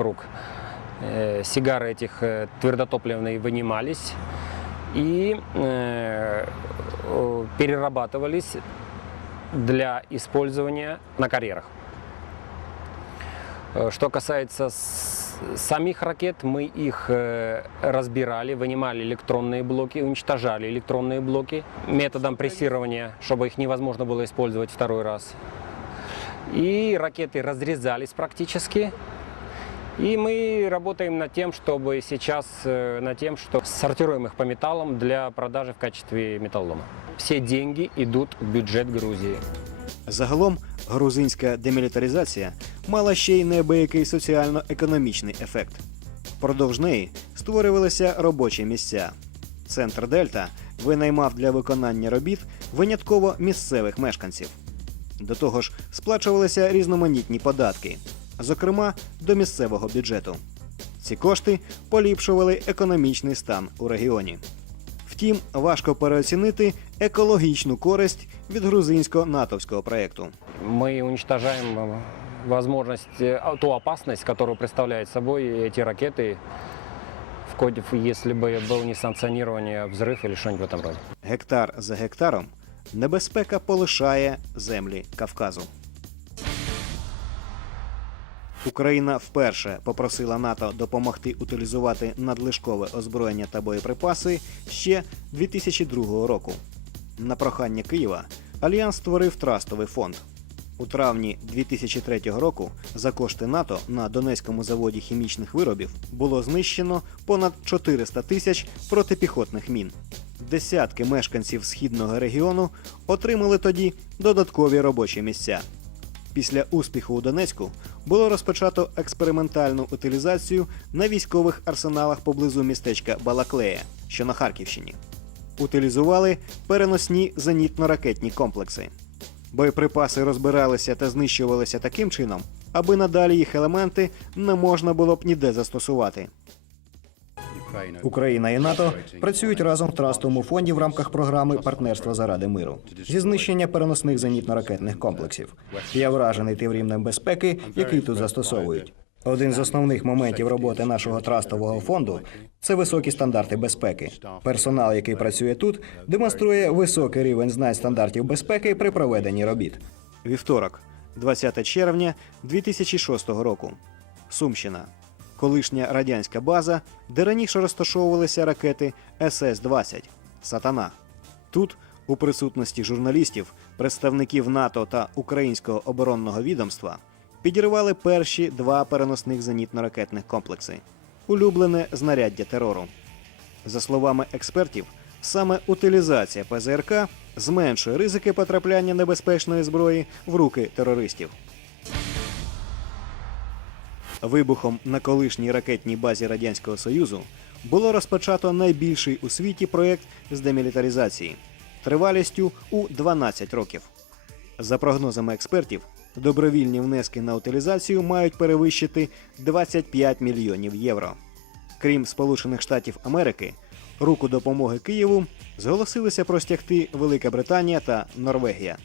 вокруг. Э, Сигары этих э, твердотопливные вынимались и э, перерабатывались для использования на карьерах. Что касается самих ракет, мы их разбирали, вынимали электронные блоки, уничтожали электронные блоки методом прессирования, чтобы их невозможно было использовать второй раз. И ракеты разрезались практически. И мы работаем над тем, чтобы сейчас э, над тем, что сортируем их по металлам для продажи в качестве металлолома. Все деньги идут в бюджет Грузии. Загалом, грузинська демілітаризація мала ще й неабиякий соціально-економічний ефект. Впродовж неї створювалися робочі місця. Центр Дельта винаймав для виконання робіт винятково місцевих мешканців. До того ж, сплачувалися різноманітні податки, зокрема до місцевого бюджету. Ці кошти поліпшували економічний стан у регіоні. Втім, важко переоцінити екологічну користь від грузинсько-натовського проєкту. Мы уничтожаем э, возможность, э, а, ту опасность, которую представляют собой эти ракеты, в коде, если бы был несанкционирование взрыв или что-нибудь в этом роде. Гектар за гектаром небезпека полишає землі Кавказу. Україна вперше попросила НАТО допомогти утилізувати надлишкове озброєння та боєприпаси ще 2002 року. На прохання Києва Альянс створив трастовий фонд. У травні 2003 року за кошти НАТО на Донецькому заводі хімічних виробів було знищено понад 400 тисяч протипіхотних мін. Десятки мешканців східного регіону отримали тоді додаткові робочі місця. Після успіху у Донецьку було розпочато експериментальну утилізацію на військових арсеналах поблизу містечка Балаклея, що на Харківщині. Утилізували переносні зенітно-ракетні комплекси. Боєприпаси розбиралися та знищувалися таким чином, аби надалі їх елементи не можна було б ніде застосувати. Україна і НАТО працюють разом в трастовому фонді в рамках програми партнерства заради миру зі знищення переносних зенітно-ракетних комплексів. Я вражений тим рівнем безпеки, який тут застосовують. Один з основних моментів роботи нашого трастового фонду це високі стандарти безпеки. Персонал, який працює тут, демонструє високий рівень знань стандартів безпеки при проведенні робіт. Вівторок, 20 червня 2006 року. Сумщина. Колишня радянська база, де раніше розташовувалися ракети СС-20 Сатана. Тут, у присутності журналістів, представників НАТО та Українського оборонного відомства, підірвали перші два переносних зенітно-ракетних комплекси улюблене знаряддя терору. За словами експертів, саме утилізація ПЗРК зменшує ризики потрапляння небезпечної зброї в руки терористів. Вибухом на колишній ракетній базі Радянського Союзу було розпочато найбільший у світі проєкт з демілітаризації тривалістю у 12 років. За прогнозами експертів, добровільні внески на утилізацію мають перевищити 25 мільйонів євро. Крім Сполучених Штатів Америки, руку допомоги Києву зголосилися простягти Велика Британія та Норвегія.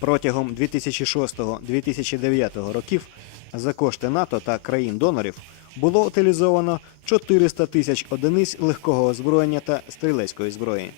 Протягом 2006-2009 років за кошти НАТО та країн-донорів було утилізовано 400 тисяч одиниць легкого озброєння та стрілецької зброї.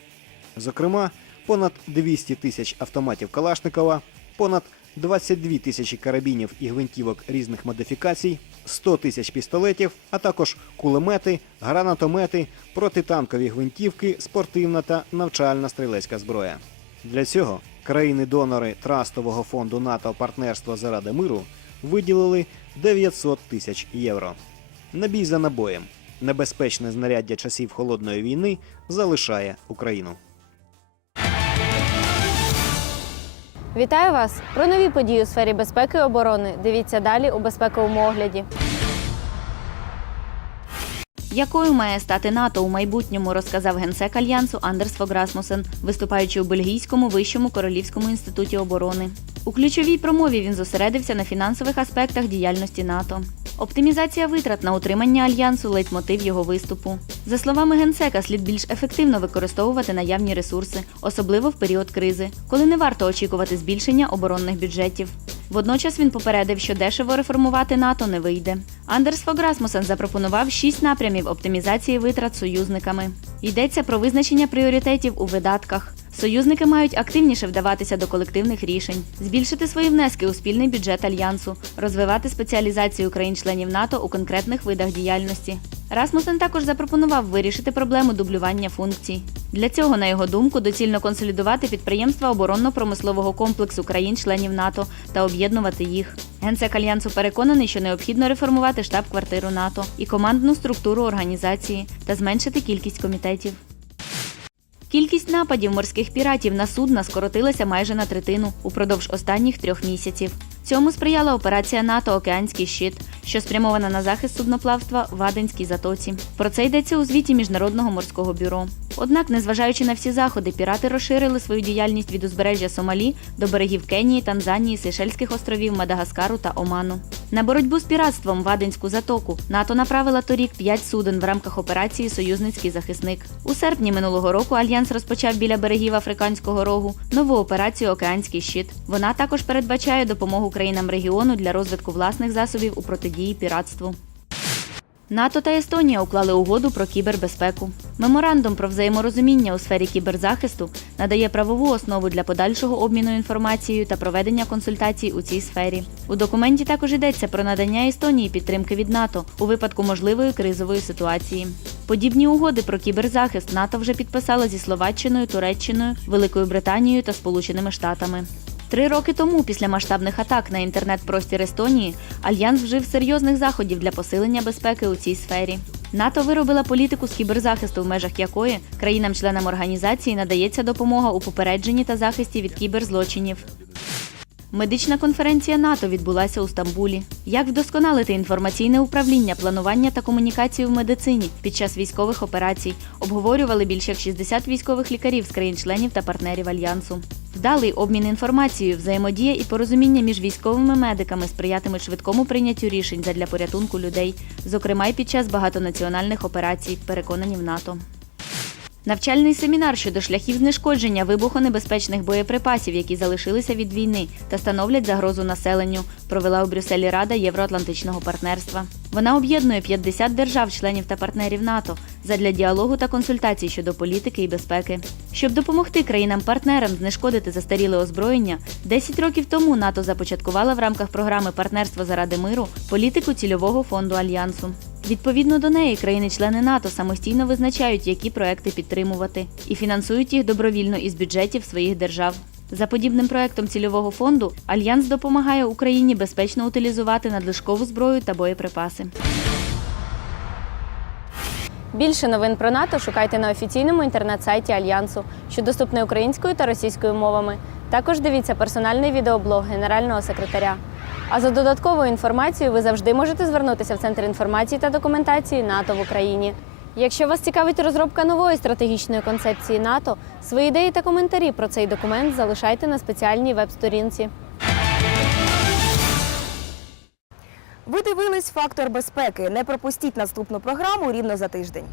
Зокрема, понад 200 тисяч автоматів Калашникова, понад 22 тисячі карабінів і гвинтівок різних модифікацій, 100 тисяч пістолетів, а також кулемети, гранатомети, протитанкові гвинтівки, спортивна та навчальна стрілецька зброя. Для цього країни-донори Трастового фонду НАТО партнерство заради миру виділили 900 тисяч євро. Набій за набоєм. Небезпечне знаряддя часів холодної війни залишає Україну. Вітаю вас! Про нові події у сфері безпеки і оборони. Дивіться далі у безпековому огляді. Якою має стати НАТО у майбутньому, розказав генсек альянсу Андерс Фог Расмусен, виступаючи у Бельгійському вищому королівському інституті оборони. У ключовій промові він зосередився на фінансових аспектах діяльності НАТО. Оптимізація витрат на утримання альянсу лейтмотив його виступу. За словами генсека, слід більш ефективно використовувати наявні ресурси, особливо в період кризи, коли не варто очікувати збільшення оборонних бюджетів. Водночас він попередив, що дешево реформувати НАТО не вийде. Андерс Фограсмусен запропонував шість напрямів оптимізації витрат союзниками. Йдеться про визначення пріоритетів у видатках. Союзники мають активніше вдаватися до колективних рішень, збільшити свої внески у спільний бюджет альянсу, розвивати спеціалізацію країн-членів НАТО у конкретних видах діяльності. Расмусен також запропонував вирішити проблему дублювання функцій. Для цього, на його думку, доцільно консолідувати підприємства оборонно-промислового комплексу країн-членів НАТО та об'єднувати їх. Генсек альянсу переконаний, що необхідно реформувати штаб-квартиру НАТО і командну структуру організації та зменшити кількість комітетів. Кількість нападів морських піратів на судна скоротилася майже на третину упродовж останніх трьох місяців. Цьому сприяла операція НАТО Океанський щит, що спрямована на захист судноплавства в Аденській затоці. Про це йдеться у звіті Міжнародного морського бюро. Однак, незважаючи на всі заходи, пірати розширили свою діяльність від узбережжя Сомалі до берегів Кенії, Танзанії, Сейшельських островів, Мадагаскару та Оману. На боротьбу з піратством в Аденську затоку НАТО направила торік п'ять суден в рамках операції Союзницький захисник. У серпні минулого року альянс розпочав біля берегів Африканського рогу нову операцію Океанський щит. Вона також передбачає допомогу країнам регіону для розвитку власних засобів у протидії піратству. НАТО та Естонія уклали угоду про кібербезпеку. Меморандум про взаєморозуміння у сфері кіберзахисту надає правову основу для подальшого обміну інформацією та проведення консультацій у цій сфері. У документі також йдеться про надання Естонії підтримки від НАТО у випадку можливої кризової ситуації. Подібні угоди про кіберзахист НАТО вже підписала зі Словаччиною, Туреччиною, Великою Британією та Сполученими Штатами. Три роки тому, після масштабних атак на інтернет-простір Естонії, альянс вжив серйозних заходів для посилення безпеки у цій сфері. НАТО виробила політику з кіберзахисту, в межах якої країнам-членам організації надається допомога у попередженні та захисті від кіберзлочинів. Медична конференція НАТО відбулася у Стамбулі. Як вдосконалити інформаційне управління, планування та комунікацію в медицині під час військових операцій обговорювали більше як 60 військових лікарів з країн-членів та партнерів альянсу. Вдалий обмін інформацією, взаємодія і порозуміння між військовими медиками сприятимуть швидкому прийняттю рішень задля порятунку людей, зокрема й під час багатонаціональних операцій, переконані в НАТО. Навчальний семінар щодо шляхів знешкодження вибухонебезпечних боєприпасів, які залишилися від війни та становлять загрозу населенню, провела у Брюсселі Рада Євроатлантичного партнерства. Вона об'єднує 50 держав-членів та партнерів НАТО задля діалогу та консультацій щодо політики і безпеки. Щоб допомогти країнам-партнерам знешкодити застаріле озброєння, 10 років тому НАТО започаткувала в рамках програми Партнерство заради миру політику цільового фонду альянсу. Відповідно до неї, країни-члени НАТО самостійно визначають, які проекти підтримувати, і фінансують їх добровільно із бюджетів своїх держав. За подібним проектом цільового фонду альянс допомагає Україні безпечно утилізувати надлишкову зброю та боєприпаси. Більше новин про НАТО шукайте на офіційному інтернет-сайті Альянсу, що доступний українською та російською мовами. Також дивіться персональний відеоблог генерального секретаря. А за додатковою інформацією ви завжди можете звернутися в Центр інформації та документації НАТО в Україні. Якщо вас цікавить розробка нової стратегічної концепції НАТО, свої ідеї та коментарі про цей документ залишайте на спеціальній веб-сторінці. Ви дивились фактор безпеки. Не пропустіть наступну програму рівно за тиждень.